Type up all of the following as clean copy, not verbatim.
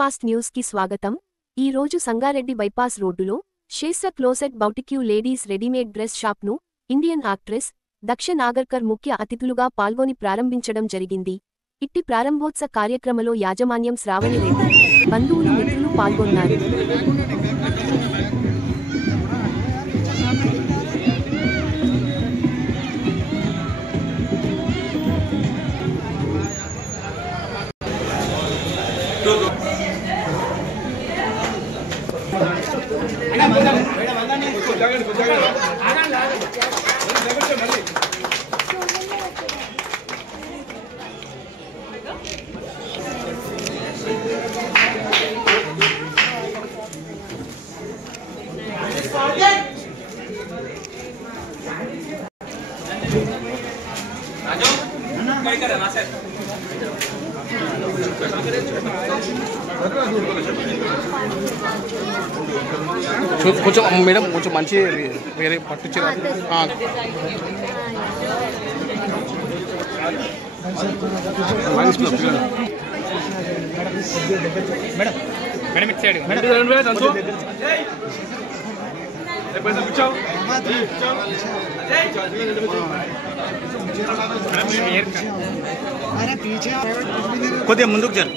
Fast news కి స్వాగతం। ఈ రోజు సంగారెడ్డి బైపాస్ రోడ్డులో Shesha closet boutique ladies readymade dress షాప్ను ఇండియన్ యాక్ట్రెస్ దక్ష నాగర్కర్ ముఖ్య అతిథులుగా పాల్గొని ప్రారంభించడం జరిగింది। ఇట్టి ప్రారంభోత్సవ కార్యక్రమలో యాజమాన్యం శ్రావణి రెడ్డి, బంధువులు మిత్రులు పాల్గొన్నారు। కొంచెం మేడం కొంచెం మంచి వేరే పట్టు చీర మేడం మేడం ఇటు సైడ్ కొద్దిగా ముందుకు జరు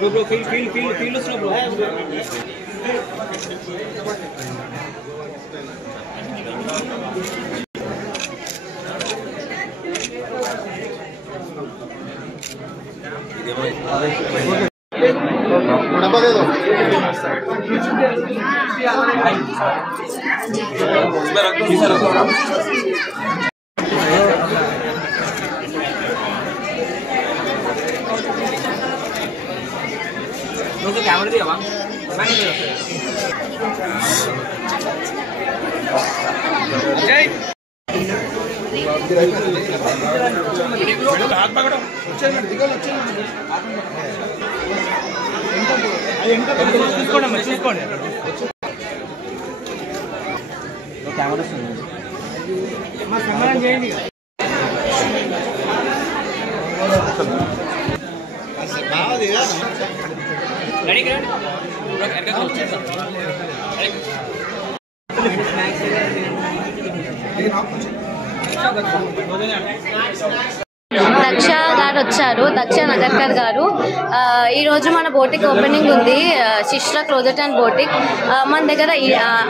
Bro, feel slow, bro. डब्बा दे दो। इसमें रखो। तो कैमरा दिया वहाँ मैं नहीं जय हाथ पकड़ो చూసుకోండి చూసుకోండి కెమెరా మా సమానం చేయండి రెడీ దక్ష గారు వచ్చారు, దక్ష నగర్కర్ గారు. ఈరోజు మన బోటిక్ ఓపెనింగ్ ఉంది, శిష్ర క్లోజెట్ అండ్ బోటిక్. మన దగ్గర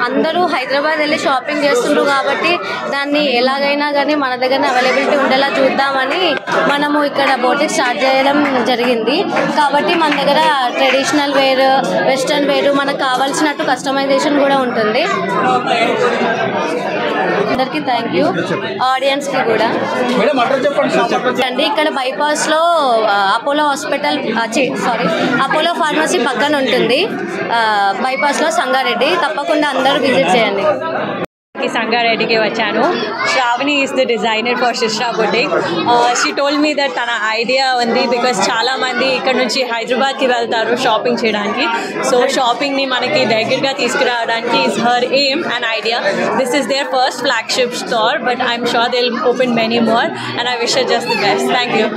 అందరూ హైదరాబాద్ వెళ్ళి షాపింగ్ చేస్తుండ్రు కాబట్టి దాన్ని ఎలాగైనా కానీ మన దగ్గర అవైలబిలిటీ ఉండేలా చూద్దామని మనము ఇక్కడ బోటిక్ స్టార్ట్ చేయడం జరిగింది. కాబట్టి మన దగ్గర ట్రెడిషనల్ వేర్, వెస్ట్రన్ వేర్, మనకు కావాల్సినట్టు కస్టమైజేషన్ కూడా ఉంటుంది. అందరికీ థ్యాంక్ యూ, ఆడియన్స్కి కూడా అండి. ఇక్కడ బైపాస్లో అపోలో హాస్పిటల్ అపోలో ఫార్మసీ పక్కన ఉంటుంది, బైపాస్లో సంగారెడ్డి. తప్పకుండా అందరూ విజిట్ చేయండి. సంగారెడ్డికి వచ్చాను. Shravani is the designer for Shishra boutique. She told me that తన ఐడియా ఉంది బికాస్ చాలామంది ఇక్కడ నుంచి హైదరాబాద్కి వెళ్తారు షాపింగ్ చేయడానికి. సో షాపింగ్ని మనకి దగ్గరగా తీసుకురావడానికి is her aim and idea. This is their first flagship store, but I'm sure they will open many more and I wish her just the best. Thank you.